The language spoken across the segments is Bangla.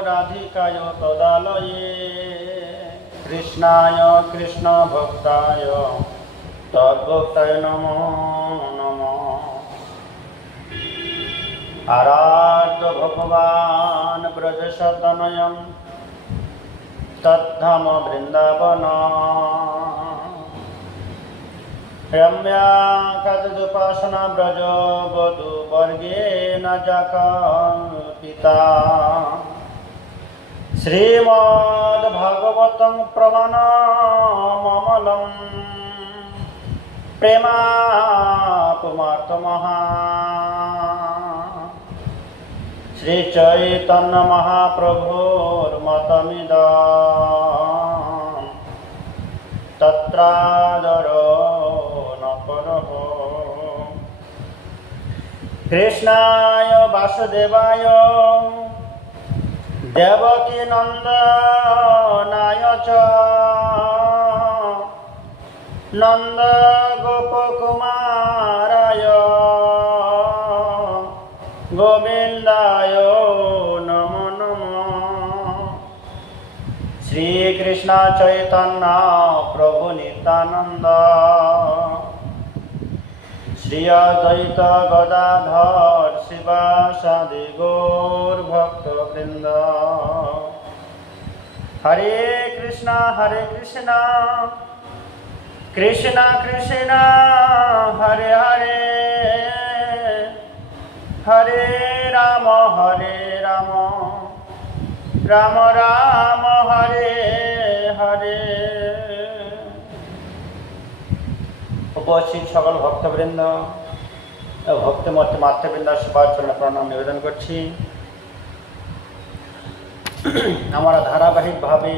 राधिकाय तदालये कृष्णाय कृष्ण भक्ताय तद्भक्ताय नमो नमः। आराध्य भगवान् ब्रजशतनयं तद्धाम वृन्दावन रम्या कदुपासना ब्रज वधू वर्गेण जकल्पिता श्रीमद्भागवतं प्रमाणममलं प्रेमापुमार्तमहा श्रीचैतन्यमहाप्रभुर्मतमिदं तत्रादरो कृष्णाय वासुदेवाय देवकी नंदनाय च नंद गोपकुमाराय गोविंदाय नमो नमः। श्री कृष्ण चैतन्य प्रभु नित्यानंद श्री अद्वैत गदाधर शिवासादि गौर भक्तवृंद। हरे कृष्णा कृष्णा कृष्णा हरे हरे हरे राम राम राम हरे हरे। उपस्थित सकल भक्तवृंद भक्तिमत मातृवृंद सবার চরণে প্রণাম নিবেদন করছি। আমরা ধারাবাহিকভাবে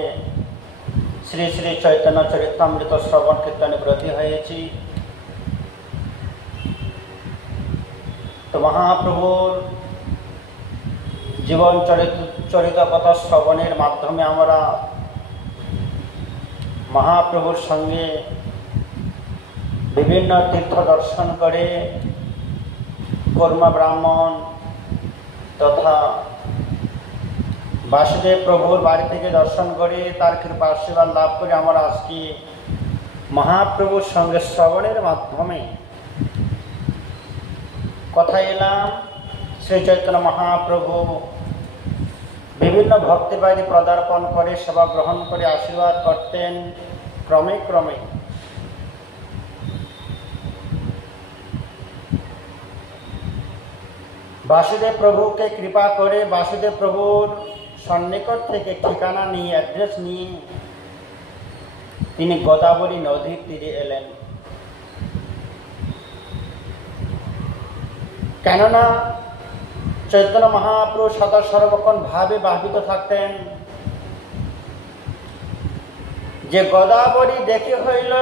শ্রী শ্রী চৈতন্য চরিতামৃত শ্রবণ কীর্তনে ব্রতী হয়েছি। তো মহাপ্রভুর জীবন চরিত কথা শ্রবণের মাধ্যমে আমরা মহাপ্রভুর সঙ্গে বিভিন্ন তীর্থ দর্শন করে কর্মা ব্রাহ্মণ তথা বাসুদেব প্রভুর বাড়ি থেকে দর্শন করে তার কৃপা আশীর্বাদ লাভ করে আমরা আজকে মহাপ্রভুর সঙ্গে শ্রবণের মাধ্যমে কথা এলাম। শ্রী চৈতন্য মহাপ্রভু বিভিন্ন ভক্তের বাড়ি পদার্পণ করে সেবা গ্রহণ করে আশীর্বাদ করতেন। ক্রমে ক্রমে বাসুদেব প্রভুকে কৃপা করে বাসুদেব প্রভুর সন্নিকট থেকে ঠিকানা নিয়ে অ্যাড্রেস নিয়ে তিনি গোদাবরী নদীর তীরে এলেন। কেননা চৈতন্য মহাপ্রভু সদা সর্বক্ষণ ভাবে ভাবিত থাকতেন যে গোদাবরী দেখে হইল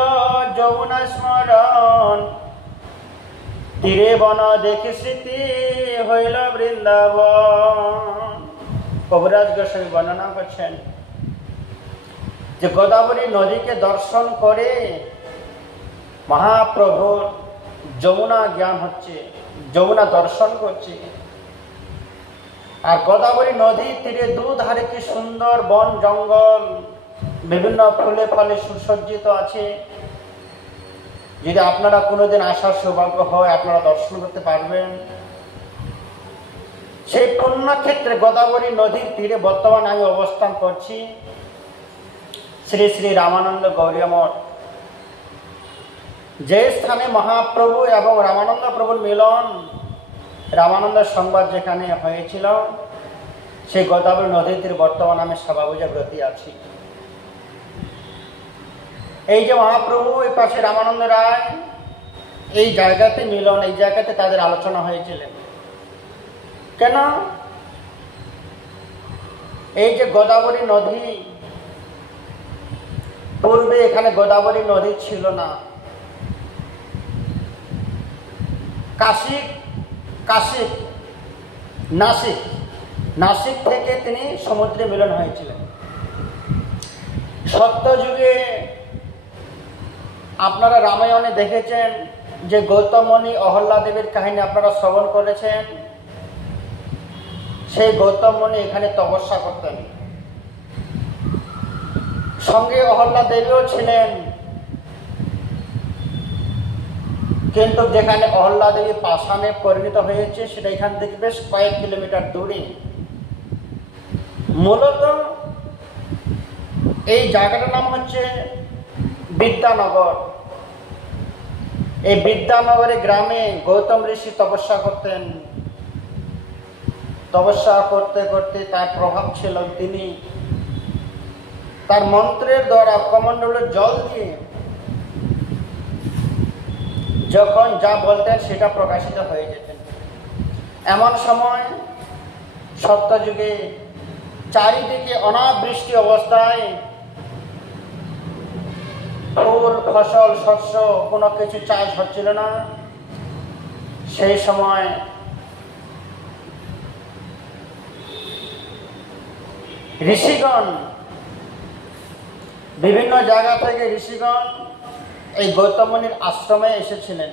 যমুনা স্মরণ, তীরে বন দেখে স্মৃতি হইল বৃন্দাবন। কবিরাজ গোস্বামী বর্ণনা করছেন যে গোদাবরী নদীকে দর্শন করে মহাপ্রভুর যমুনা জ্ঞান হচ্ছে, যমুনা দর্শন করছে। আর গোদাবরী নদীর তীরে দুধারে কি সুন্দর বন জঙ্গল বিভিন্ন ফুলে ফলে সুসজ্জিত আছে। যদি আপনারা কোনোদিন আসার সৌভাগ্য হয় আপনারা দর্শন করতে পারবেন। সেই পুণ্যক্ষেত্রে গোদাবরী নদীর তীরে বর্তমানে আমি অবস্থান করছি। শ্রী শ্রী রামানন্দ গৌরী মঠ, যে স্থানে মহাপ্রভু এবং রামানন্দ প্রভুর মিলন, রামানন্দ সংবাদ যেখানে হয়েছিল সেই গোদাবরী নদীর তীরে বর্তমানে আমি সেবাপূজা ব্রতী আছি। এই যে মহাপ্রভু এই পাশে রামানন্দ রায়, এই জায়গাতে মিলন, এই জায়গাতে তাদের আলোচনা হয়েছিলেন। কেন? এই যে গোদাবরী নদী, পূর্বে এখানে গোদাবরী নদী ছিল না। নাসিক থেকে তিনি সমুদ্রে মিলন হয়েছিলেন। সত্যযুগে আপনারা রামায়ণে দেখেছেন যে গৌতমণি অহল্যা দেবীর কাহিনী আপনারা শ্রবণ করেছেন। সেই গৌতম মুনি এখানে তপস্যা করতেন। সঙ্গে অহল্যা দেবীও ছিলেন, কিন্তু যেখানে অহল্যা দেবী পাষাণে পরিণত হয়েছে সেটা এখান থেকে বেশ কয়েক কিলোমিটার দূরে। মূলত এই জায়গাটার নাম হচ্ছে বিদ্যানগর। এই বিদ্যানগরে গ্রামে গৌতম ঋষি তপস্যা করতেন। তপস্যা করতে করতে তার প্রভাব ছিল, তিনি তার মন্ত্রের দ্বারা কমণ্ডলের জল দিয়ে যখন যা বলতেন সেটা প্রকাশিত হয়ে যেতেন। এমন সময় সত্যযুগে চারিদিকে অনাবৃষ্টি অবস্থায় ফুল ফসল শস্য কোনো কিছু চাষ হচ্ছিল না। সেই সময় ঋষিগণ, বিভিন্ন জায়গা থেকে ঋষিগণ এই গৌতম মুনির আশ্রমে এসেছিলেন।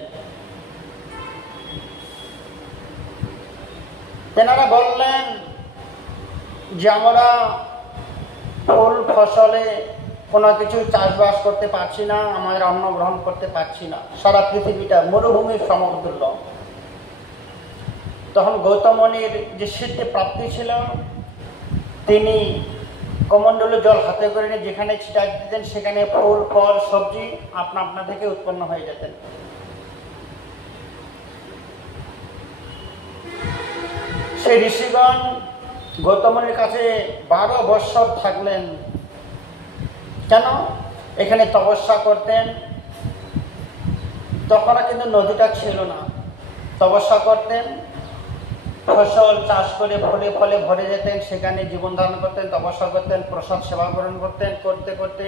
তেনারা বললেন যে আমরা ফুল ফসলে কোনো কিছু চাষবাস করতে পারছি না, আমাদের অন্ন গ্রহণ করতে পারছি না, সারা পৃথিবীটা মরুভূমির সমতুল্য। তখন গৌতম মুনির যে সিদ্ধি প্রাপ্তি ছিল, তিনি কমণ্ডলে জল হাতে করে নিয়ে যেখানে ছিটাই দিতেন সেখানে ফুল ফল সবজি আপনা আপনা থেকে উৎপন্ন হয়ে যেতেন। সেই ঋষিগণ গৌতম মুনির কাছে 12 বৎসর থাকলেন। কেন? এখানে তপস্যা করতেন। তখন কিন্তু নদীটা ছিল না। তপস্যা করতেন, ফসল চাষ করে ফলে ফলে ভরে যেতেন, সেখানে জীবন ধারণ করতেন, তপস্যা করতেন, প্রসাদ সেবা গ্রহণ করতেন। করতে করতে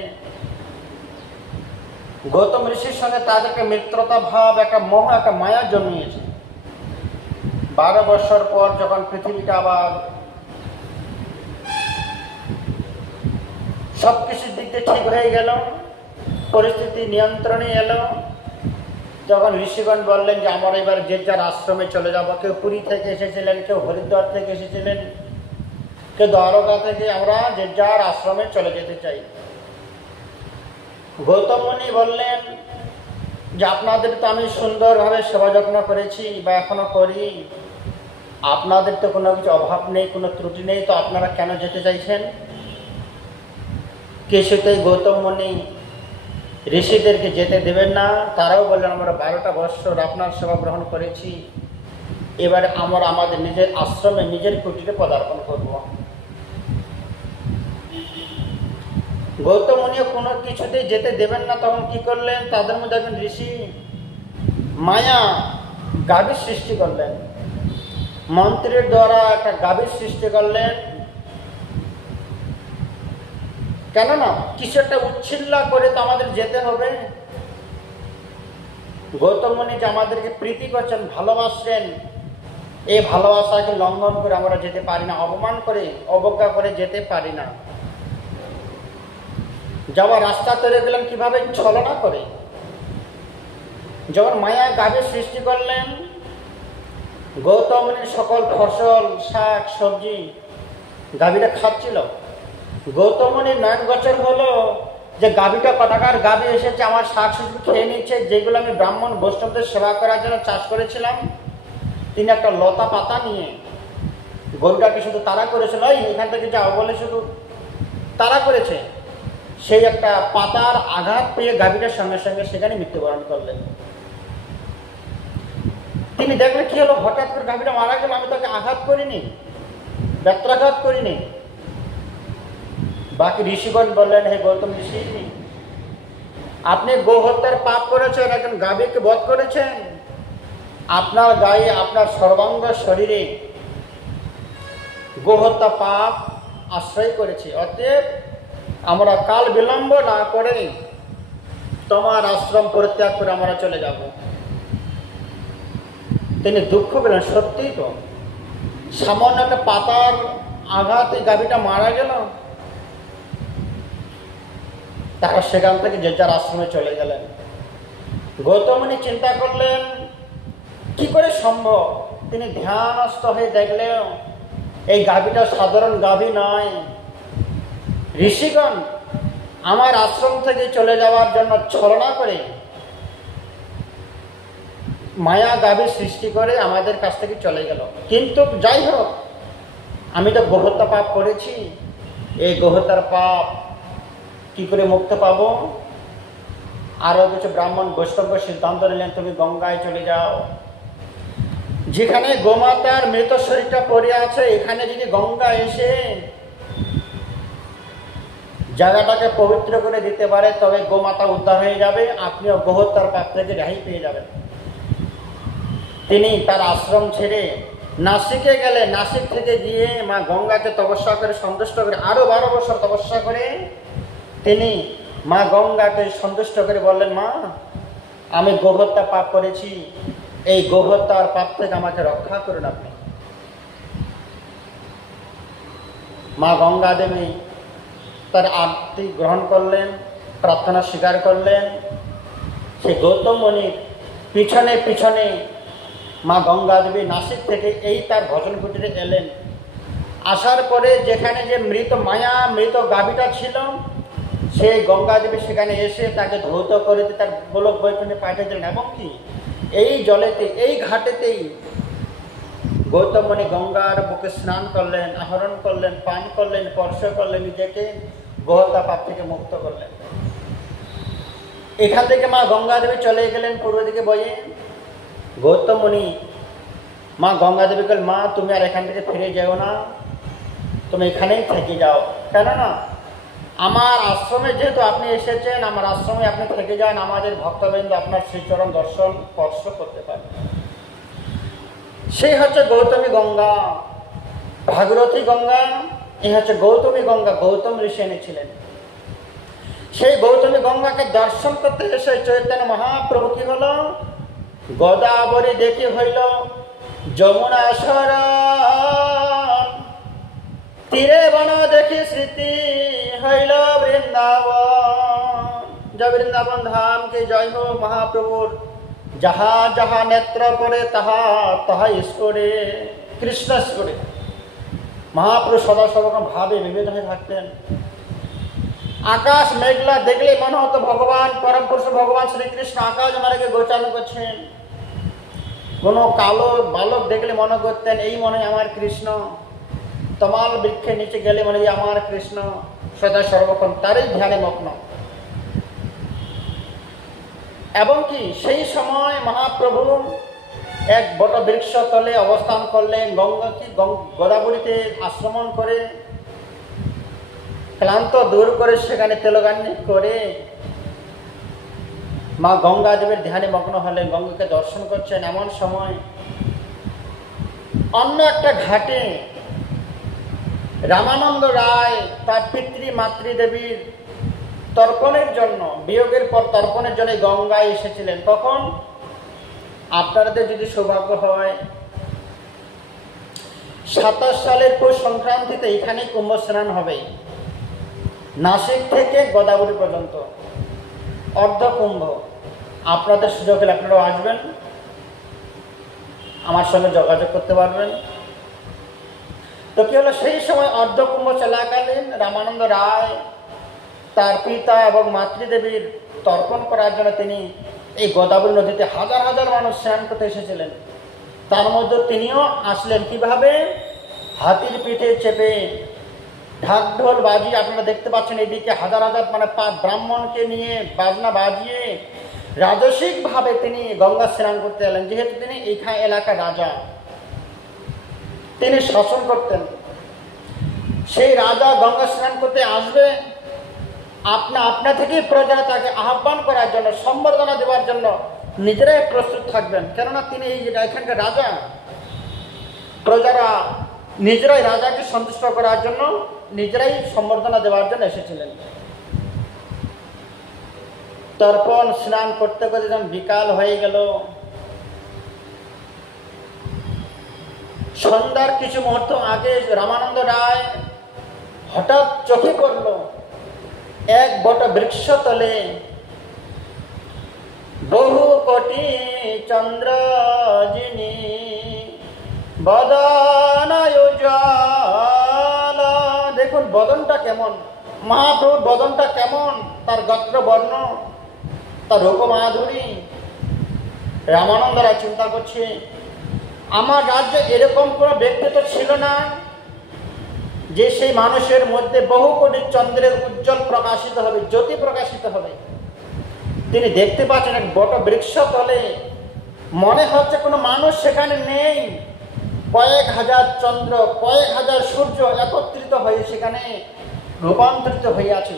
গৌতম ঋষির সঙ্গে তাদের একটা মিত্রতা ভাব, একটা মোহ, একটা মায়া জন্মিয়েছে। 12 বৎসর পর যখন পৃথিবীটা আবার সবকিছুর দিক দিয়ে ঠিক হয়ে গেল, পরিস্থিতি নিয়ন্ত্রণে এলো, যখন ঋষিগণ বললেন যে আমরা এবার যে যার আশ্রমে চলে যাব। কেউ পুরী থেকে এসেছিলেন, কেউ হরিদ্বার থেকে এসেছিলেন, কেউ দ্বারকা থেকে, আমরা যে যার আশ্রমে চলে যেতে চাই। গৌতম মুনি বললেন যে আপনাদের তো আমি সুন্দরভাবে সেবা যত্ন করেছি বা এখনো করি, আপনাদের তো কোনো কিছু অভাব নেই, কোনো ত্রুটি নেই, তো আপনারা কেন যেতে চাইছেন? কিছুতেই গৌতম মুনি ঋষিদেরকে যেতে দেবেন না। তারাও বললেন আমরা 12টা বৎসর আপনার সেবা গ্রহণ করেছি, এবারে আমরা আমাদের নিজের আশ্রমে নিজের কুটিরে পদার্পণ করব। গৌতম মুনিও কোনো কিছুতেই যেতে দেবেন না। তখন কি করলেন? তাদের মধ্যে একজন ঋষি মায়া গাভীর সৃষ্টি করলেন, মন্ত্রের দ্বারা একটা গাভীর সৃষ্টি করলেন। কেননা কিছু একটা উচ্ছিল্লা করে তো আমাদের যেতে হবে। গৌতম মুনি যে আমাদেরকে প্রীতি করছেন, ভালোবাসছেন, এই ভালোবাসাকে লঙ্ঘন করে আমরা যেতে পারি না, অপমান করে অবজ্ঞা করে যেতে পারি না। যাওয়ার রাস্তা তৈরি গেলেন কিভাবে? ছলনা করে। যখন মায়া গাভীর সৃষ্টি করলেন, গৌতম মুনির সকল ফসল শাক সবজি গাভীরা খাচ্ছিল। গৌতম মুনির নয়ন গোচর হলো যে গাভীটা কটাকার গাভী এসেছে, আমার শাক সবজি খেয়ে নিচ্ছে, যেগুলো আমি ব্রাহ্মণ বৈষ্ণবদের সেবা করার জন্য চাষ করেছিলাম। তিনি একটা লতা পাতা নিয়ে গরুটাকে শুধু তাড়া করেছিল, এখান থেকে যাও বলে শুধু তাড়া করেছে। সেই একটা পাতার আঘাত পেয়ে গাভীটার সঙ্গে সঙ্গে সেখানে মৃত্যুবরণ করলেন। তিনি দেখলেন কি হলো, হঠাৎ করে গাভীটা মারা গেল, আমি তাকে আঘাত করিনি, ব্যত্রাঘাত করিনি। বাকি ঋষিগণ বললেন হে গৌতম ঋষি, আপনি গোহত্যার পাপ করেছেন, একজন গাভীকে বধ করেছেন, আপনার গায়ে আপনার সর্বাঙ্গ শরীরে গোহত্যা পাপ আশ্রয় করেছে। অতএব আমরা কাল বিলম্ব না করে তোমার আশ্রম পরিত্যাগ করে আমরা চলে যাব। তিনি দুঃখ পেলেন, সত্যিই তো সামান্য একটা পাতার আঘাতে গাভীটা মারা গেল। তারা সেখান থেকে যে যার আশ্রমে চলে গেলেন। গৌতম মুনি চিন্তা করলেন কি করে সম্ভব। তিনি ধ্যানস্থ হয়ে দেখলেন এই গাভীটা সাধারণ গাভী নয়। ঋষিগণ আমার আশ্রম থেকে চলে যাওয়ার জন্য ছলনা করে মায়া গাভী সৃষ্টি করে আমাদের কাছ থেকে চলে গেল। কিন্তু যাই হোক, আমি তো গোহত্যা পাপ করেছি, এই গোহত্যার পাপ কি করে মুক্ত পাবো? আরো কিছু ব্রাহ্মণ বৈষ্ণব সিদ্ধান্ত নিলেন, তুমি গঙ্গায় চলে যাও। যেখানে গোমাতার মৃত শরীরটা পড়ে আছে, এখানে যদি গঙ্গা এসে জায়গাটাকে পবিত্র করে দিতে পারে, তবে গোমাতা উদ্ধার হয়ে যাবে, আপনিও গোহত্যার পাপ থেকে রেহাই পেয়ে যাবেন। তিনি তার আশ্রম ছেড়ে নাসিকে গেলে, নাসিক থেকে গিয়ে মা গঙ্গাকে তপস্যা করে সন্তুষ্ট করে আরো 12 বছর তপস্যা করে তিনি মা গঙ্গাকে সন্তুষ্ট করে বললেন, মা আমি গোহত্যা পাপ করেছি, এই গোহত্যার পাপ থেকে আমাকে রক্ষা করুন আপনি। মা গঙ্গা দেবী তার আরতি গ্রহণ করলেন, প্রার্থনা স্বীকার করলেন। সেই গৌতম মুনির পিছনে পিছনে মা গঙ্গা দেবী নাসিক থেকে এই তার ভজন কুটিরে এলেন। আসার পরে যেখানে যে মৃত মায়া মৃত গাভীটা ছিল, সেই গঙ্গা দেবী সেখানে এসে তাকে ধৌত করে তার গোলক বৈকুণ্ঠে পাঠিয়ে দিলেন। এবং কি এই জলেতে, এই ঘাটেতেই গৌতম মুনি গঙ্গার বুকে স্নান করলেন, আহরণ করলেন, পান করলেন, স্পর্শ করলেন, নিজেকে গোহত্যা পাপ থেকে মুক্ত করলেন। এখান থেকে মা গঙ্গা দেবী চলে গেলেন পূর্ব দিকে বয়ে। গৌতম মুনি মা গঙ্গা দেবী বললেন, মা তুমি আর এখান থেকে ফিরে যাও না, তুমি এখানেই থেকে যাও। কেননা আমার আশ্রমে যেহেতু আপনি এসেছেন, আমার আশ্রমে আপনি থেকে যান, আমাদের ভক্তবৃন্দ আপনার শ্রীচরণ দর্শন স্পর্শ করতে পারবে। সেই হচ্ছে গৌতমী গঙ্গা, ভাগীরথী গঙ্গা। এই হচ্ছে গৌতমী গঙ্গা, গৌতম ঋষি এনেছিলেন। সেই গৌতমী গঙ্গাকে দর্শন করতে এসে চৈতন্য মহাপ্রভু কি হলো, গোদাবরী দেখি হইল যমুনা শরণ, তীরে বন দেখি স্মৃতি হইল বৃন্দাবন। জয় বৃন্দাবন ধাম কে জয় হোক। মহাপ্রভুর যাহা যাহা নেত্র করে তাহা তাহা ঈশ্বরে, কৃষ্ণ ঈশ্বরে। মহাপ্রভু সদা সর্বরকম ভাবে বিভেদ হয়ে থাকতেন। আকাশ মেঘলা দেখলে মনে হতো ভগবান পরম পুরুষ ভগবান শ্রীকৃষ্ণ আকাশ মার্গে গোচারণ করছেন। কোনো কালো বালক দেখলে মনে করতেন এই মনে আমার কৃষ্ণ। তমাল বৃক্ষের নিচে গেলে মনে হয় আমার কৃষ্ণ। সদা সর্বক্ষণ তারই ধ্যানে মগ্ন। এবং কি সেই সময় মহাপ্রভু এক বট বৃক্ষ তলে অবস্থান করলেন, গোদাবরীতে আশ্রমণ করে ক্লান্ত দূর করে সেখানে তেলগান্নি করে মা গঙ্গা দেবীর ধ্যানে মগ্ন হলেন, গঙ্গাকে দর্শন করছেন। এমন সময় অন্য একটা ঘাটে রামানন্দ রায় তার পিতৃ মাতৃদেবীর তর্পণের জন্য, বিয়োগের পর তর্পণের জন্য গঙ্গায় এসেছিলেন। তখন আপনাদের যদি সৌভাগ্য হয়, 27 সালের পৌষ সংক্রান্তিতে এখানে কুম্ভ স্নান হবে। নাসিক থেকে গোদাবরী পর্যন্ত অর্ধ কুম্ভ। আপনাদের সুযোগ হলে আপনারাও আসবেন, আমার সঙ্গে যোগাযোগ করতে পারবেন। তো কি হলো, সেই সময় অর্ধ কুম্ভ চলাকালীন রামানন্দ রায় তার পিতা এবং মাতৃদেবীর তর্পণ করার জন্য তিনি এই গোদাবরী নদীতে হাজার হাজার মানুষ স্নান করতে এসেছিলেন। তার মধ্যে তিনিও আসলেন। কিভাবে? হাতির পিঠে চেপে, ঢাক ঢোল বাজিয়ে। আপনারা দেখতে পাচ্ছেন এদিকে হাজার হাজার ব্রাহ্মণকে নিয়ে বাজনা বাজিয়ে রাজসিকভাবে তিনি গঙ্গা স্নান করতে এলেন। যেহেতু তিনি এইখানে এলাকার রাজা, তিনি শাসন করতেন। সেই রাজা গঙ্গা স্নান করতে আসবে, আপনা থেকে প্রজারা তাকে আহ্বান করার জন্য, সম্বর্ধনা দেওয়ার জন্য নিজেরাই প্রস্তুত থাকবেন। কেননা তিনি এখানকার রাজা, প্রজারা নিজেরাই রাজাকে সন্তুষ্ট করার জন্য নিজেরাই সম্বর্ধনা দেওয়ার জন্য এসেছিলেন। তর্পণ স্নান করতে করতে যখন বিকাল হয়ে গেল, সন্ধ্যার কিছু মুহূর্ত আগে রামানন্দ রায় হঠাৎ চোখে পড়ল এক বট বৃক্ষ তলে বহু কোটি চন্দ্র যিনি বদনায় বদনটা কেমন, মহাপ্রভুর বদনটা কেমন, তার গাত্র বর্ণ, তার রূপ মাধুরী। রামানন্দ রায় চিন্তা করছে, আমার রাজ্যে এরকম কোনো ব্যক্তি তো ছিল না যে সেই মানুষের মধ্যে বহু কোটি চন্দ্রের উজ্জ্বল প্রকাশিত হবে, জ্যোতি প্রকাশিত হবে। তিনি দেখতে পাচ্ছেন এক বট বৃক্ষ তলে, মনে হচ্ছে কোনো মানুষ সেখানে নেই, কয়েক হাজার চন্দ্র, কয়েক হাজার সূর্য একত্রিত হয়ে সেখানে রূপান্তরিত হইয়াছে।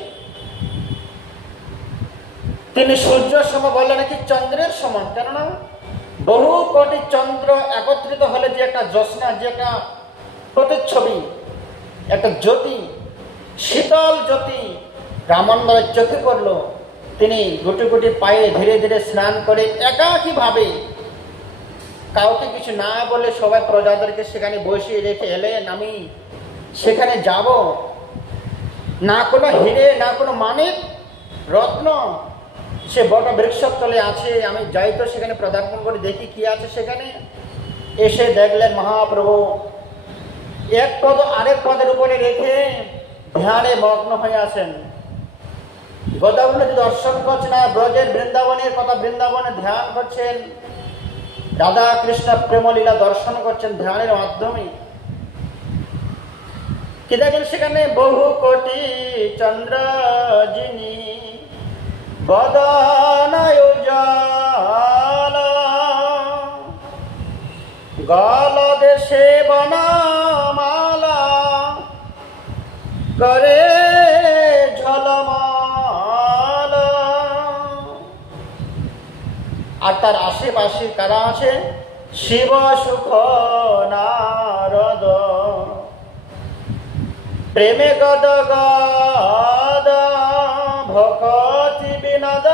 তিনি সূর্যের সমান বললেন নাকি চন্দ্রের সমান, কেননা বহু কোটি চন্দ্র একত্রিত হলে যে একটা জ্যোৎস্না, যে একটা প্রতিচ্ছবি, একটা জ্যোতি, শীতল জ্যোতি রামানন্দের চোখে পড়ল। তিনি গুটি গুটি পায়ে ধীরে ধীরে স্নান করে একাকীভাবে, কাউকে কিছু না বলে সবাই প্রজাদেরকে সেখানে বসিয়ে রেখে এলেন, আমি সেখানে যাব, না কোনো হিরে, না কোনো মানিক রত্ন, সে বট বৃক্ষর তলে আছে, আমি যাই তো সেখানে পদার্পণ করে দেখি কি আছে সেখানে। এসে দেখলেন মহাপ্রভু এক পদ আরেক পদের উপরে রেখে ধ্যানে মগ্ন হয়ে আছেন। গোদাবরী দর্শন করছেন, আর ব্রজের বৃন্দাবনের কথা, বৃন্দাবনে ধ্যান করছেন, রাধা কৃষ্ণ প্রেমলীলা দর্শন করছেন ধ্যানের মাধ্যমে। কি দেখেন সেখানে বহু কোটি চন্দ্র যিনি বদনায় উজাল, গল দেশে বনমালা করে ঝলমল। আর তার আশেপাশে কারা আছে? শিব সুখ নারদ, প্রেমে গদ গদ ভকতি বিনোদ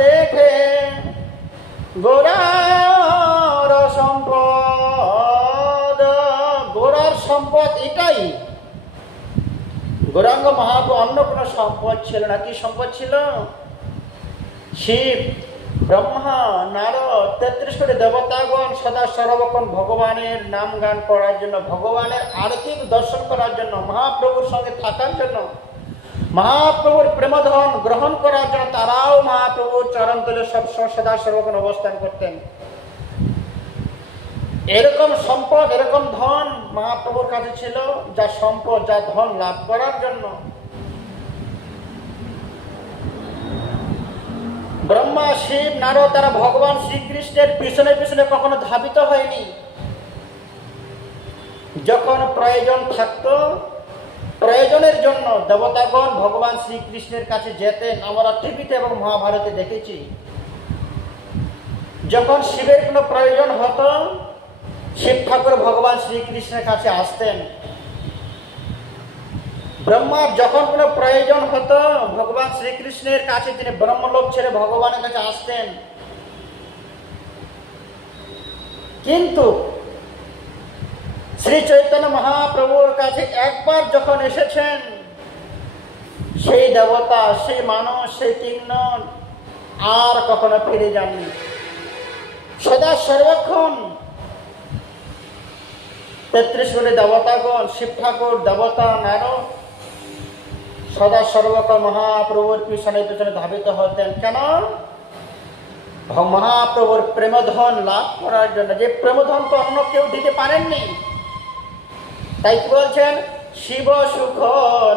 দেখে গোরার সম্পদ। গোরার সম্পদ এটাই। গৌরাঙ্গ মহাপ্রভু অন্য কোনো সম্পদ ছিল না। কি সম্পদ ছিল? শিব, ব্রহ্মা, নারদ, 33 কোটি দেবতাগণ সদা সর্বক্ষণ ভগবানের নাম গান করার জন্য, ভগবানের আরতি দর্শন করার জন্য, মহাপ্রভুর সঙ্গে থাকার জন্য, মহাপ্রভুর প্রেমধন গ্রহণ করার জন্য তারাও মহাপ্রভুর চরণতলে সবসময় সদা সর্বক্ষণ অবস্থান করতেন। এরকম সম্পদ, এরকম ধন মহাপ্রভুর কাছে ছিল, যা সম্পদ, যা ধন লাভ করার জন্য ব্রহ্মা, শিব, নারদ তারা ভগবান শ্রীকৃষ্ণের পিছনে পিছনে কখনো ধাবিত হয়নি। যখন প্রয়োজন থাকতো, প্রয়োজনের জন্য দেবতাগণ ভগবান শ্রীকৃষ্ণের কাছে যেতেন। আমরা টিভিতে এবং মহাভারতে দেখেছি, যখন শিবের কোনো প্রয়োজন হতো, শিব ঠাকুর ভগবান শ্রীকৃষ্ণের কাছে আসতেন। ব্রহ্মার যখন কোনো প্রয়োজন হতো, ভগবান শ্রীকৃষ্ণের কাছে তিনি ব্রহ্মলোক ছেড়ে ভগবানের কাছে আসতেন। কিন্তু শ্রী চৈতন্য মহাপ্রভুর কাছে একবার যখন এসেছেন, সেই দেবতা, সেই মানুষ, সেই কিন্নর আর কখনো ফিরে যাননি। সদা সর্বক্ষণ 33 কোটি দেবতাগণ, শিব ঠাকুর, দেবতা, নারদ সদা সর্বক্ষণ মহাপ্রভুর পিছনে পিছনে ধাবিত হতেন। কেন? মহাপ্রভুর প্রেমধন লাভ করার জন্য, যে প্রেমধন তো অন্য কেউ দিতে পারেননি। তাই কি বলছেন? শিব সুখ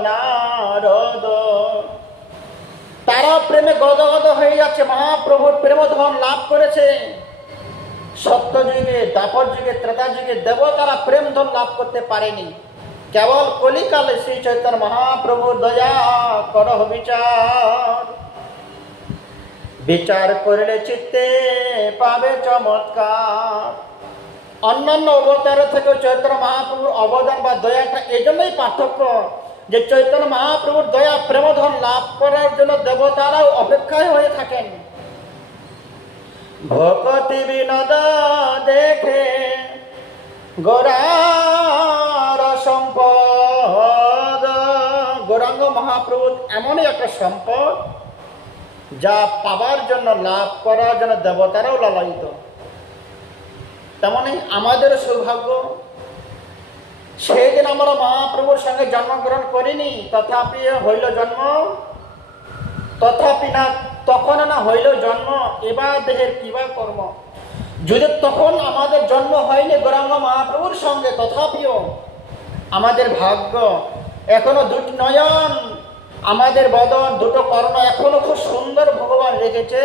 নারদ, তারা প্রেমে গদগদ হয়ে যাচ্ছে, মহাপ্রভুর প্রেমধন লাভ করেছে। সত্যযুগে, দ্বাপর যুগে, ত্রেতা যুগে দেবতারা প্রেম ধন লাভ করতে পারেনি। কেবল কলিকালে শ্রী চৈতন্য মহাপ্রভুর দয়া করহ বিচার, বিচার করলে চিত্তে পাবে চমৎকার। অন্যান্য অবতার থেকে চৈতন্য মহাপ্রভুর অবদান বা দয়াটা এজন্যই পার্থক্য, যে চৈতন্য মহাপ্রভুর দয়া প্রেমধন লাভ করার জন্য দেবতারাও অপেক্ষায় হয়ে থাকেন। ভকতি বিনোদ দেখে গোরার সম্পদ। গৌরাঙ্গ মহাপ্রভু এমনই একটা সম্পদ, যা পাবার জন্য, লাভ করার জন্য দেবতারাও লালায়িত। তেমনি আমাদের সৌভাগ্য, সেদিন আমরা মহাপ্রভুর সঙ্গে আগে জন্মগ্রহণ করিনি, তথাপি হইল জন্ম, তথাপি না তখন না হইল জন্ম, এবার দেহের কিবা কর্ম। যদি তখন আমাদের জন্ম হয়নি গৌরাঙ্গ মহাপ্রভুর সঙ্গে, তথাপিও আমাদের ভাগ্য এখনো দুটি নয়ন, আমাদের বদন, দুটো কর্ণ এখনো খুব সুন্দর ভগবান রেখেছে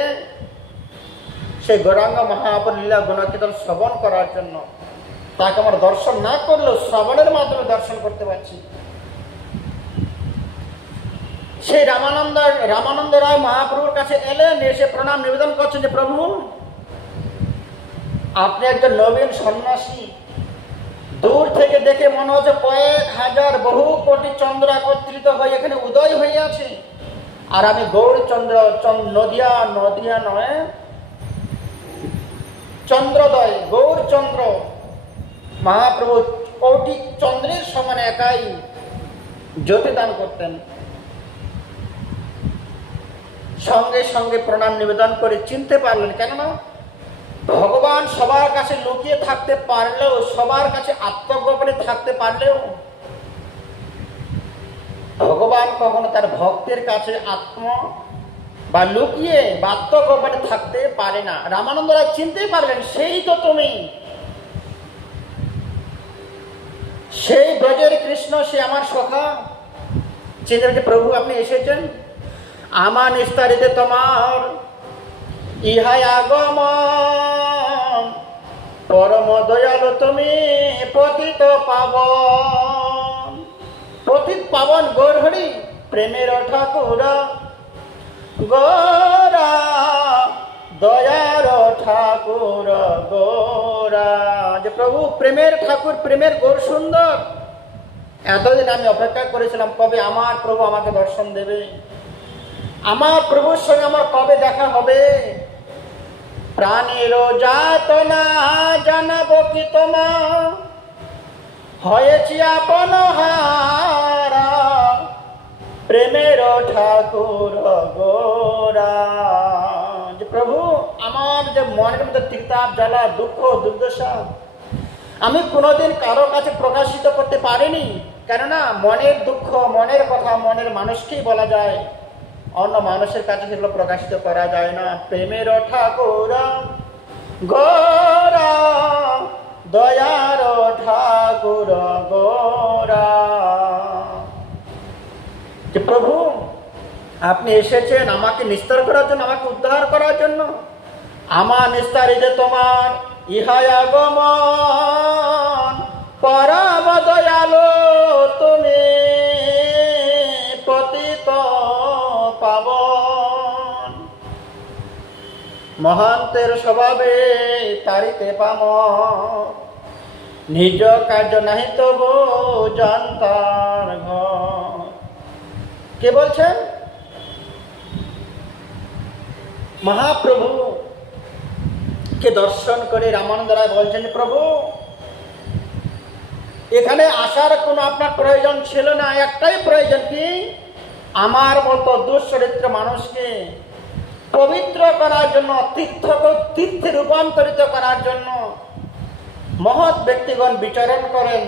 সেই গৌরাঙ্গ মহাপ্রভুর লীলা গুণকীর্তন শ্রবণ করার জন্য। তাকে আমরা দর্শন না করলেও শ্রবণের মাধ্যমে দর্শন করতে পারছি। সেই রামানন্দ রায় মহাপ্রভুর কাছে এলেন, এসে প্রণাম নিবেদন করছেন যে প্রভু, আপনি একজন নবীন সন্ন্যাসী, দূর থেকে দেখে মনে হচ্ছে কয়েক হাজার বহু কোটি চন্দ্র একত্রিত হয়ে এখানে উদয় হয়ে আছে, আর আমি গৌরচন্দ্র, নদিয়া নয়, চন্দ্রোদয়, গৌরচন্দ্র। মহাপ্রভু কোটি চন্দ্রের সমান একাই জ্যোতি দান করতেন। সঙ্গে সঙ্গে প্রণাম নিবেদন করে চিনতে পারলেন, কেননা ভগবান সবার কাছে লুকিয়ে থাকতে পারলেও, সবার কাছে আত্মগোপনে থাকতে পারলেও ভগবান কখনো তার ভক্তের কাছে আত্ম বা লুকিয়ে বা আত্মগোপনে থাকতে পারে না। রামানন্দ রায় চিনতে পারলেন, সেই তো তুমি, সেই ব্রজের কৃষ্ণ, সে আমার সখা। চিন্তা প্রভু আপনি এসেছেন, আমার নিস্তারিতে তোমার ইহাই আগমন, পরম দয়ালু তুমি পতিত পাবন। পতিত পাবন গৌরহরি প্রেমের ঠাকুর গোরা, দয়ার ঠাকুর গোরা। যে প্রভু প্রেমের ঠাকুর, প্রেমের গৌর সুন্দর। এতদিন আমি অপেক্ষা করেছিলাম কবে আমার প্রভু আমাকে দর্শন দেবে, আমার প্রভুর সঙ্গে আমার কবে দেখা হবে। প্রাণের যাতনা জানাবো কি তোমা, হয়েছি আপন হারা, প্রেমের ঠাকুর গোরা। যে প্রভু আমার যে মনের মধ্যে তীর্তাপ জ্বালা, দুঃখ দুর্দশা আমি কোনোদিন কারো কাছে প্রকাশিত করতে পারিনি, কেননা মনের দুঃখ, মনের কথা মনের মানুষকেই বলা যায়, অন্য মানুষের কাছে সেগুলো প্রকাশিত করা যায় না। প্রেমের ঠাকুর গোরা, দয়ার ঠাকুর গোরা। যে প্রভু আপনি এসেছেন আমাকে নিস্তার করার জন্য, আমাকে উদ্ধার করার জন্য। আমার নিস্তারিতে তোমার ইহাই আগমন, পরম দয়ালু তুমি পতিত পাবন। মহান্তের স্বভাবে তারিতে পাম, নিজ কার্য নাহি তবু জানতার ঘর। কে বলছেন? মহাপ্রভু কে দর্শন করে রামানন্দ রায় বলছেন, প্রভু এখানে আসার কোনো আপনার প্রয়োজন ছিল না, একটাই প্রয়োজন, কি আমার মতো দুশ্চরিত্র মানুষকে পবিত্র করার জন্য, তীর্থে রূপান্তরিত করার জন্য মহৎ ব্যক্তিগণ বিচরণ করেন।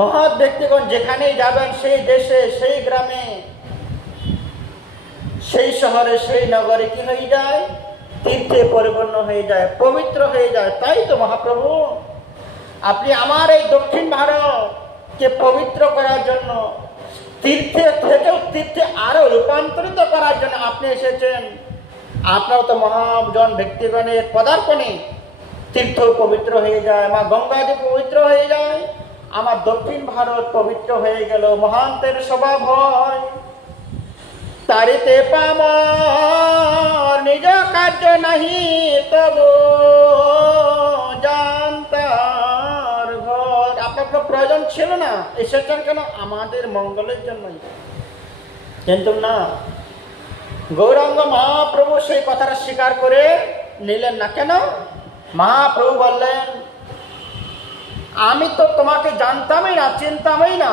মহৎ ব্যক্তিগণ যেখানেই যাবেন, সেই দেশে, সেই গ্রামে, সেই শহরে, সেই নগরে কি হয়ে যায়? তীর্থে পরিপূর্ণ হয়ে যায়, পবিত্র হয়ে যায়। তাই তো মহাপ্রভু আপনি আমার এই দক্ষিণ ভারতকে পবিত্র করার জন্য, তীর্থে থেকেও তীর্থে আরো রূপান্তরিত করার জন্য আপনি এসেছেন। আপনার তো মহাজন ব্যক্তিগণের পদার্পণে তীর্থ পবিত্র হয়ে যায়, মা গঙ্গাদি পবিত্র হয়ে যায়, আমার দক্ষিণ ভারত পবিত্র হয়ে গেল। মহান্তের স্বভাব হয় তারিতে পাম, নিজ কার্য নাহি তবু জানতার ঘর। আপনার কোনো প্রয়োজন ছিল না, এসেছেন কেন? আমাদের মঙ্গলের জন্যই। কিন্তু না, গৌরাঙ্গ মহাপ্রভু সেই কথাটা স্বীকার করে নিলেন না। কেন? মহাপ্রভু বললেন, আমি তো তোমাকে জানতামই না, চিনতামই না,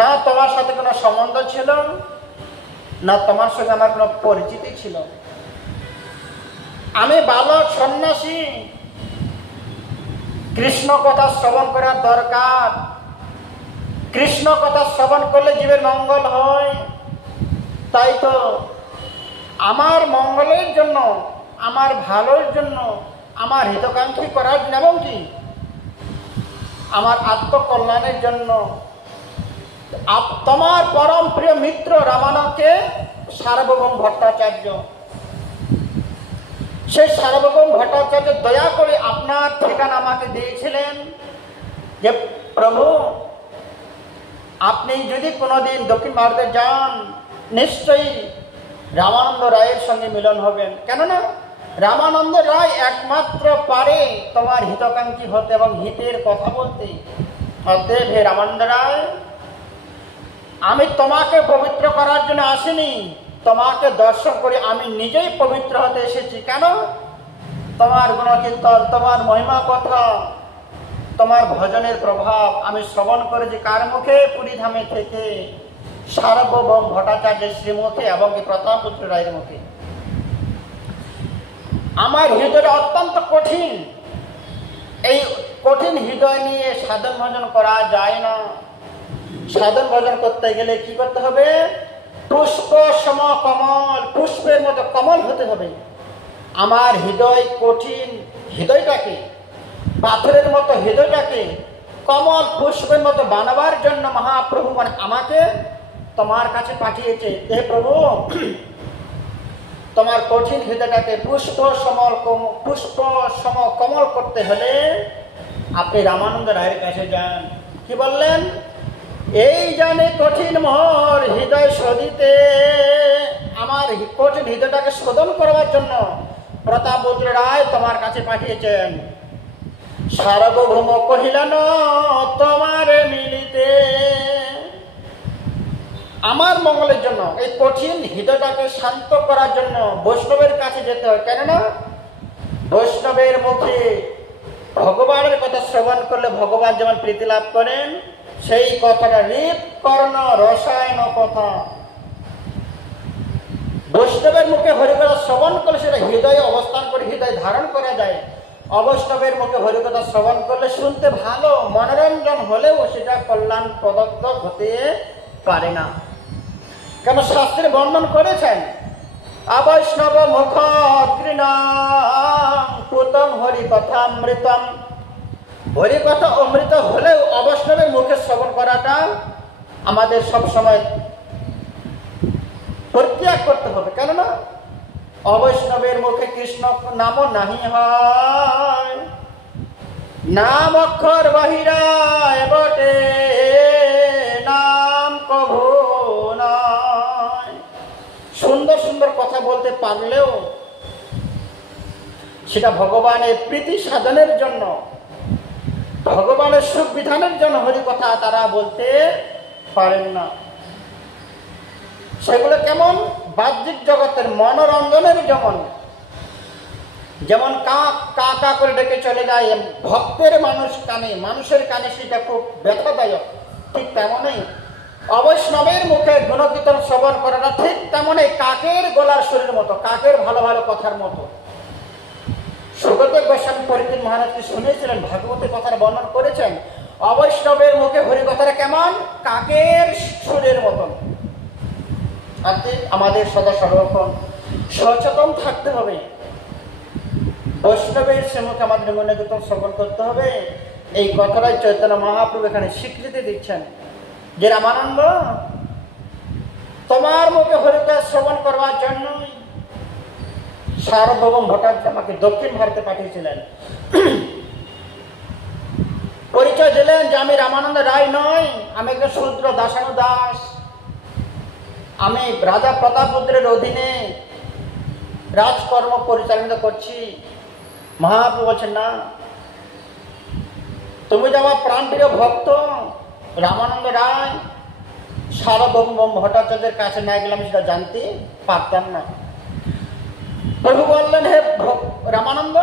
না তোমার সাথে কোনো সম্বন্ধ ছিল, না তোমার সঙ্গে আমার কোনো পরিচিতি ছিল। আমি বালক সন্ন্যাসী, কৃষ্ণ কথা শ্রবণ করার দরকার, কৃষ্ণ কথা শ্রবণ করলে জীবের মঙ্গল হয়। তাই তো আমার মঙ্গলের জন্য, আমার ভালোর জন্য, আমার হিতকাঙ্ক্ষী করার জন্য এবং কি আমার আত্মকল্যাণের জন্য তোমার পরম প্রিয় মিত্র রামানন্দকে সার্বভৌম ভট্টাচার্য, সেই সার্বভৌম ভট্টাচার্য দয়া করে আপনার ঠিকানা আমাকে দিয়েছিলেন যে প্রভু আপনি যদি কোনোদিন দক্ষিণ ভারতে যান নিশ্চয়ই রামানন্দ রায়ের সঙ্গে মিলন হবেন, কেননা রামানন্দ রায় একমাত্র পারে তোমার হিতকাঙ্ক্ষী হতে এবং হিতের কথা বলতে। অতএব হে রামানন্দ রায়, আমি তোমাকে পবিত্র করার জন্য আসিনি, তোমাকে দর্শন করে আমি নিজেই পবিত্র হতে এসেছি। কেন? তোমার গুণকীর্তন, তোমার মহিমা কথা, তোমার ভজনের প্রভাব আমি শ্রবণ করেছি কার মুখে? পুরীধামে থেকে সার্বভৌম ভট্টাচার্যের শ্রীমুখে এবং প্রতাপপুত্র রায়ের মুখে। আমার হৃদয়টা অত্যন্ত কঠিন, এই কঠিন হৃদয় নিয়ে সাধন ভজন করা যায় না। সাধন ভজন করতে গেলে কি করতে হবে? পুষ্প সম কমল, পুষ্পের মতো কমল হতে হবে। আমার হৃদয় কঠিন, হৃদয়টাকে পাথরের মতো হৃদয়টাকে কমল পুষ্পের মতো বানাবার জন্য মহাপ্রভু আমাকে তোমার কাছে পাঠিয়েছে। হে প্রভু, তোমার কঠিন হৃদয়টাকে পুষ্প সম কমল করতে হলে আপনি রামানন্দ রায়ের কাছে যান। কি বললেন? এই জানে কঠিন মোর হৃদয় শোধিতে, আমার কঠিন হৃদয়টাকে শোধন করবার জন্য প্রতাপপুত্র রায় তোমার কাছে পাঠিয়েছেন। সার্বভৌম কহিলেন তোমার মিলিতে, আমার মঙ্গলের জন্য এই কঠিন হৃদয়টাকে শান্ত করার জন্য বৈষ্ণবের কাছে যেতে হয়। কেননা বৈষ্ণবের মুখে ভগবানের কথা শ্রবণ করলে ভগবান যেমন প্রীতি লাভ করেন, সেই কথাটা রীপ কর্ণ রসায়ন কথা। বৈষ্ণবের মুখে হরিকথা শ্রবণ করলে সেটা হৃদয়ে অবস্থান করে হৃদয় ধারণ করা যায়। অবৈষ্ণবের মুখে হরিকথা শ্রবণ করলে শুনতে ভালো, মনোরঞ্জন হলেও সেটা কল্যাণ প্রদত্ত হতে পারে না। কেন? শাস্ত্রে বর্ণন করেছেন অবৈষ্ণব মুখ ঘৃণাম পুতম হরিকথামৃতম। হরিকথা অমৃত হলেও অবৈষ্ণবের মুখে শ্রবণ করাটা আমাদের সবসময় পরিত্যাগ করতে হবে। কেননা অবৈষ্ণবের মুখে কৃষ্ণ নাম নাহি হয়, নাম অক্ষর বাহিরায় বটে, নাম কভু নয়। সুন্দর সুন্দর কথা বলতে পারলেও সেটা ভগবানের প্রীতি সাধনের জন্য, ভগবানের সুখ বিধানের জন্য হরিকথা তারা বলতে পারেন না। সেগুলো কেমন? বাহ্যিক জগতের মনোরঞ্জনের যেমন কাক কা কা করে ডেকে চলে যায়, ভক্তের মানুষের কানে সেটা খুব ব্যথাদায়ক, ঠিক তেমনই অবৈষ্ণবের মুখে গুণকীর্তন শ্রবণ করাটা ঠিক তেমনই কাকের গলার শরীর মতো, কাকের ভালো ভালো কথার মতো। সুগদেব গোস্বামী পরিচিত মহারাজকে শুনেছিলেন, ভাগবতের কথার বর্ণন করেছেন। অবৈষ্ণবের মুখে হরিকথাটা কেমন? কাকের সুরের মতন। আমাদের সদা সর্বক্ষণ সচেতন থাকতে হবে। বৈষ্ণবের শ্রীমুখে আমাদের গুণকীর্তন শ্রবণ করতে হবে। এই কথাটাই চৈতন্য মহাপ্রভু এখানে স্বীকৃতি দিচ্ছেন যে রামানন্দ, তোমার মুখে হরিকথা শ্রবণ করবার জন্য সার্বভৌম ভট্টাচার্য আমাকে দক্ষিণ ভারতে পাঠিয়েছিলেন। পরিচয় দিলেন যে আমি রামানন্দ রায় নয়, আমি একজন শূদ্র দাসানু দাস, আমি রাজা প্রতাপপুত্রের অধীনে রাজকর্ম পরিচালিত করছি। মহাপ্রভু বলছেন না, তুমি যে আমার প্রাণপ্রিয় ভক্ত রামানন্দ রায়, সার্বভৌম ভট্টাচার্যের কাছে না গেলে আমি সেটা জানতে পারতাম না। প্রভু বললেন, হে রামানন্দ,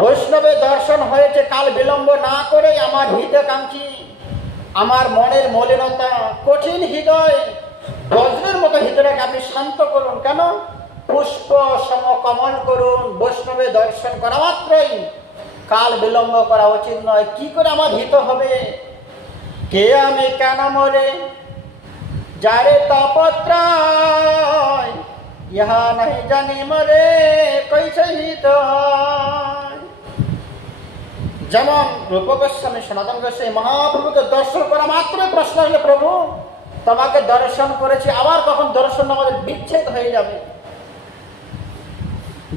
বৈষ্ণবের দর্শন হয়েছে, কাল বিলম্ব না করে আমার হিতকাঙ্ক্ষী, আমার মনের মলিনতা, কঠিন হৃদয়, বজ্রের মতো হৃদয়টাকে আপনি শান্ত করুন। কেন? পুষ্প সম কমল করুন। বৈষ্ণবের দর্শন করা মাত্রই কাল বিলম্ব করা উচিত নয়। কি করে আমার হিত হবে? কে আমি কেন মরে যারে তপত্রায় ইহা নাহি জানি মরে কৈছে হিত। যেমন রূপ গোস্বামী, সনাতন গোস্বামী মহাপ্রভুকে দর্শন করা মাত্র প্রশ্ন হলে, প্রভু তোমাকে দর্শন করেছি, আবার কখন দর্শন আমাদের বিচ্ছেদ হয়ে যাবে?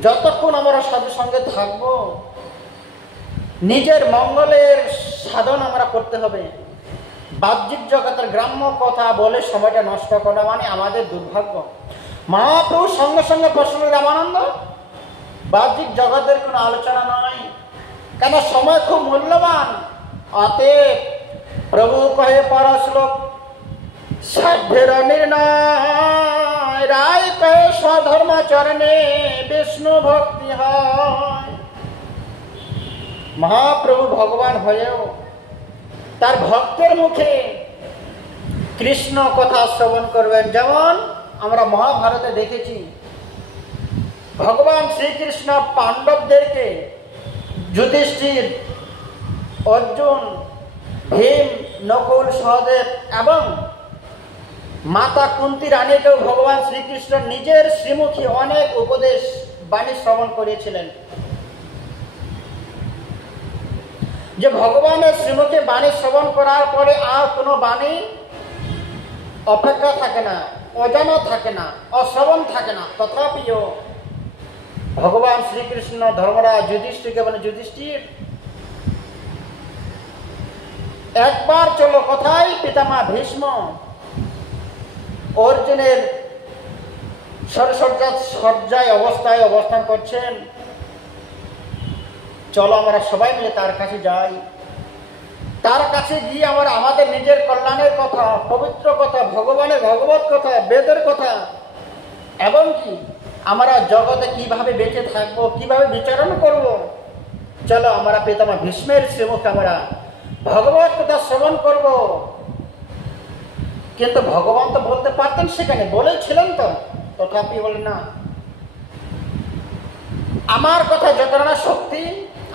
যতক্ষণ আমরা সাধু সঙ্গে থাকবো নিজের মঙ্গলের সাধন আমরা করতে হবে। বাহ্যিক জগতের গ্রাম্য কথা বলে সময়টা নষ্ট করা মানে আমাদের দুর্ভাগ্য। মহাপ্রভুর সঙ্গে সঙ্গে প্রশ্ন রামানন্দ, বাহ্যিক জগতের কোনো আলোচনা নয়, কেন সময় খুব মূল্যবান। অতএব প্রভু কহে পর শ্লোক, সাধ্যের নির্ণয় রায় কহে স্বধর্মাচরণে বিষ্ণু ভক্তি হয়। মহাপ্রভু ভগবান হয়েও তার ভক্তের মুখে কৃষ্ণ কথা শ্রবণ করবেন। যেমন আমরা মহাভারতে দেখেছি, ভগবান শ্রীকৃষ্ণ পাণ্ডবদেরকে যুধিষ্ঠির, অর্জুন, ভীম, নকুল, সহদেব এবং মাতা কুন্তী রানীকেও ভগবান শ্রীকৃষ্ণ নিজের শ্রীমুখী অনেক উপদেশ বাণী শ্রবণ করিয়েছিলেন। যে ভগবানের শ্রীমুখে বাণী শ্রবণ করার পরে আর কোনো বাণী অপেক্ষা থাকে না, অজানা থাকে না, অশ্রবণ থাকে না। তথাপিও ভগবান শ্রীকৃষ্ণ ধর্মরাজ যুধিষ্ঠিরকে বলে, যুধিষ্ঠির একবার চলো। কোথায়? পিতামা ভীষ্ম অর্জুনের সজ্জায় অবস্থায় অবস্থান করছেন, চলো আমরা সবাই মিলে তার কাছে যাই। তার কাছে গিয়ে আমরা আমাদের নিজের কল্যাণের কথা, পবিত্র কথা, ভগবানের ভগবত কথা, বেদের কথা, এবং কি আমরা জগতে কিভাবে বেঁচে থাকবো, কিভাবে বিচরণ করব, চলো আমরা পিতামা ভীষ্মের শ্রীমুখে আমরা ভগবত কথা শ্রবণ করব। কিন্তু ভগবান তো বলতে পারতেন, সেখানে বলেছিলেন তো, তথাপি বলেন না, আমার কথা যত না শক্তি,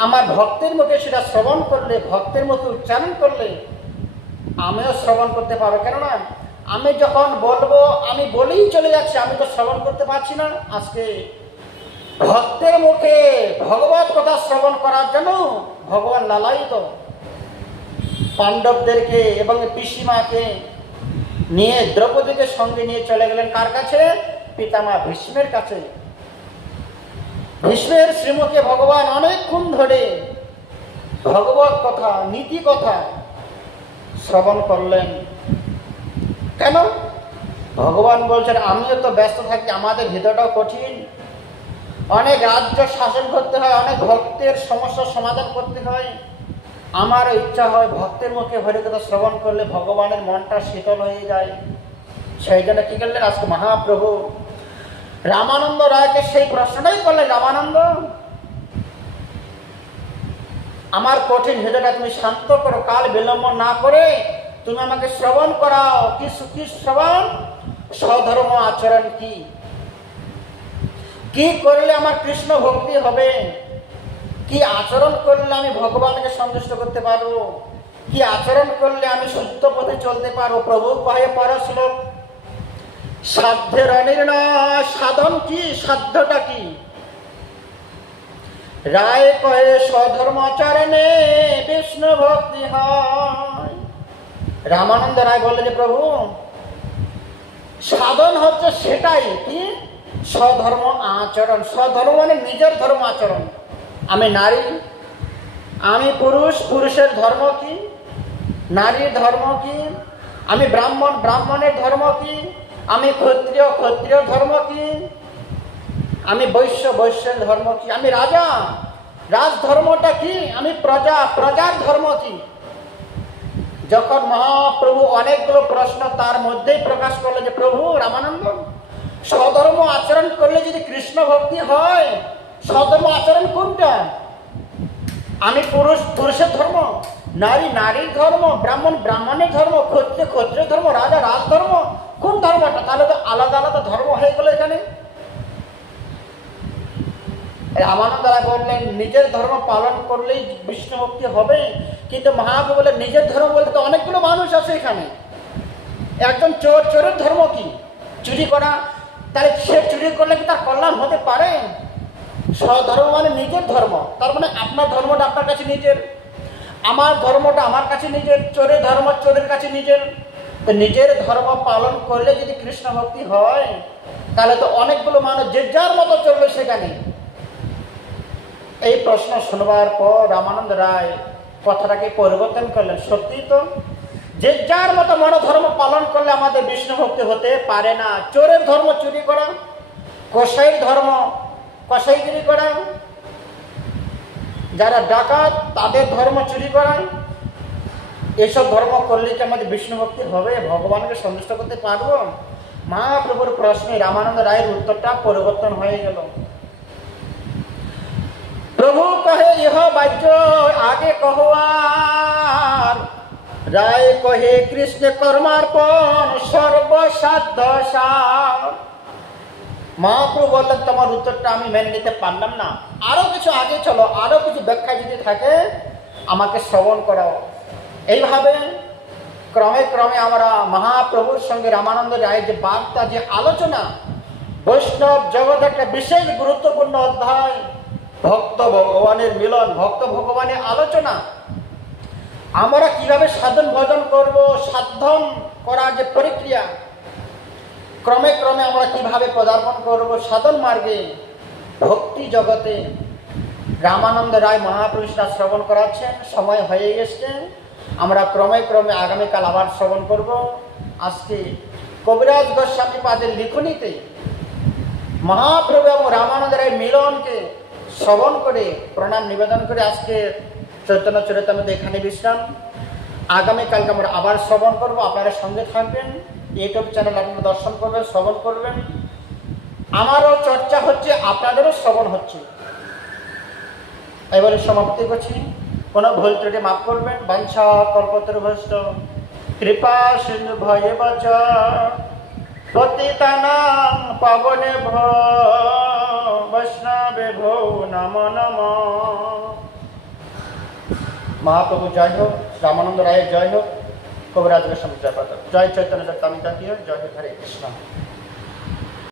আমার ভক্তের মুখে সেটা শ্রবণ করলে, ভক্তের মুখে উচ্চারণ করলে আমিও শ্রবণ করতে পারবো। কেননা আমি যখন বলবো, আমি বলেই চলে যাচ্ছি, আমি তো শ্রবণ করতে পারছি না। আজকে ভক্তের মুখে ভগবত কথা শ্রবণ করার জন্য ভগবান লালায়িত। পাণ্ডবদেরকে এবং পিসিমাকে নিয়ে দ্রৌপদীকে সঙ্গে নিয়ে চলে গেলেন কার কাছে? পিতামা ভীষ্মের কাছে। ভীষ্মের শ্রীমুখে ভগবান অনেকক্ষণ ধরে ভগবত কথা, নীতি কথা শ্রবণ করলেন। কেন? ভগবান বলছেন, আমিও তো ব্যস্ত থাকি, আমাদের ভিতরটাও কঠিন, অনেক রাজ্য শাসন করতে হয়, অনেক ভক্তের সমস্যার সমাধান করতে হয়। আমার ইচ্ছা হয় ভক্তের মুখে হরিকথা শ্রবণ করলে ভগবানের মনটা শীতল হয়ে যায়। সেই জন্য কি করলেন? আজকে মহাপ্রভু রামানন্দ রায়কে সেই প্রশ্নটাই করলেন, রামানন্দ আমার কঠিন হৃদয়টা তুমি শান্ত করো, কাল বিলম্ব না করে তুমি আমাকে শ্রবণ করাও। কি শ্রবণ? স্বধর্ম আচরণ কি, কি করলে আমার কৃষ্ণ ভক্তি হবে, কি আচরণ করলে আমি ভগবানকে সন্তুষ্ট করতে পারবো, কি আচরণ করলে আমি শুদ্ধ পথে চলতে পারবো। প্রভু কহে পর শ্লোক, সাধ্যের অনির্ণয় সাধন কি, সাধ্যটা কি? রায় কহে স্বধর্মাচরণে বিষ্ণু ভক্তি হয়। রামানন্দ রায় বললেন যে প্রভু সাধন হচ্ছে সেটাই কি, স্বধর্ম আচরণ। স্বধর্ম মানে নিজের ধর্ম আচরণ। আমি নারী, আমি পুরুষ, পুরুষের ধর্ম কি, নারীর ধর্ম কি, আমি ব্রাহ্মণ, ব্রাহ্মণের ধর্ম কি, আমি ক্ষত্রিয়, ক্ষত্রিয় ধর্ম কি, আমি বৈশ্য, বৈশ্যের ধর্ম কি, আমি রাজা, রাজ ধর্মটা কি, আমি প্রজা, প্রজার ধর্ম কি। যখন মহাপ্রভু অনেকগুলো প্রশ্ন তার মধ্যেই প্রকাশ করলো যে প্রভু রামানন্দ, স্বধর্ম আচরণ করলে যদি কৃষ্ণ ভক্তি হয়, স্বধর্ম আচরণ কোনটা? আমি পুরুষ, পুরুষের ধর্ম, নারী, নারীর ধর্ম, ব্রাহ্মণ, ব্রাহ্মণের ধর্ম, ক্ষত্রিয়, ক্ষত্রিয় ধর্ম, রাজা, রাজ ধর্ম, কোন ধর্মটা? তাহলে তো আলাদা আলাদা ধর্ম হয়ে গেল এখানে। রামানন্দ রায় বললেন নিজের ধর্ম পালন করলেই বিষ্ণু ভক্তি হবে, কিন্তু মহাপ্রভু বললেন নিজের ধর্ম বলতে তো অনেকগুলো মানুষ আছে এখানে। একজন চোর, চোরের ধর্ম কি? চুরি করা। তাই সে চুরি করলে কি তার কল্যাণ হতে পারে? স্বধর্ম মানে নিজের ধর্ম, তার মানে আপনার ধর্মটা আপনার কাছে নিজের, আমার ধর্মটা আমার কাছে নিজের, চোরের ধর্ম চোরের কাছে নিজের। তো নিজের ধর্ম পালন করলে যদি কৃষ্ণ ভক্তি হয়, তাহলে তো অনেকগুলো মানুষ যে যার মতো চলবে সেখানে। এই প্রশ্ন শুনবার পর রামানন্দ রায় কথাটাকে পরিবর্তন করলেন। সত্যি তো, যে যার মতো মনোধর্ম পালন করলে আমাদের বিষ্ণু ভক্তি হতে পারে না। চোরের ধর্ম চুরি করা, কসাইয়ের ধর্ম কসাইগিরি করা, যারা ডাকাত তাদের ধর্ম চুরি করা, এসব ধর্ম করলে কি আমাদের বিষ্ণু ভক্তি হবে? ভগবানকে সন্তুষ্ট করতে পারবো? মহাপ্রভুর প্রশ্নে রামানন্দ রায়ের উত্তরটা পরিবর্তন হয়ে গেল। প্রভু কহে ইহ বাহ্য আগে কহবার, রায় কহে কৃষ্ণ কর্মার্পণ সর্বসাধ্য সার। মহাপ্রভু বললেন তোমার উত্তরটা আমি মেনে নিতে পারলাম না, আরো কিছু আগে চলো, আরো কিছু ব্যাখ্যা যদি থাকে আমাকে শ্রবণ করাও। এইভাবে ক্রমে ক্রমে আমরা মহাপ্রভুর সঙ্গে রামানন্দ রায়ের যে বার্তা, যে আলোচনা, বৈষ্ণব জগৎ একটা বিশেষ গুরুত্বপূর্ণ অধ্যায়, ভক্ত ভগবানের মিলন, ভক্ত ভগবানের আলোচনা। আমরা কিভাবে সাধন ভজন করব, সাধন করার যে প্রক্রিয়া, ক্রমে ক্রমে আমরা কিভাবে পদার্পণ করব সাধন মার্গে, ভক্তি জগতে, রামানন্দ রায় মহাপুরুষ শ্রবণ করাচ্ছেন। সময় হয়ে গেছে, আমরা ক্রমে ক্রমে আগামীকাল আবার শ্রবণ করব। আজকে কবিরাজ গোস্বামী পাদের লিখনীতে মহাপ্রভু এবং রামানন্দ রায়ের মিলনকে শ্রবণ করে প্রণাম নিবেদন করে আজকে চৈতন্য চরিতামৃত এখানে বিশ্রাম। আগামীকালকে আমরা আবার শ্রবণ করব। আপনারা সঙ্গে থাকবেন, ইউটিউব চ্যানেল আপনারা দর্শন করবেন, শ্রবণ করবেন। আমারও চর্চা হচ্ছে, আপনাদেরও শ্রবণ হচ্ছে। এবারে সমাপ্তি করছি। কোনো ভুল ত্রুটি মাফ করবেন। বাঞ্ছা কল্পতরুভ্যশ্চ কৃপা সিন্ধু ভয়ে বচ পতিতানাং পাবনেভ্যো বৈষ্ণবেভ্যো নমো নমঃ। মহাপ্রভু জয় হোক, রামানন্দ রায়ের জয় হোক, কবিরাজ গোস্বামী জয় পাতা, জয় চৈতন্য চরিতামৃত, জয় হরে কৃষ্ণ।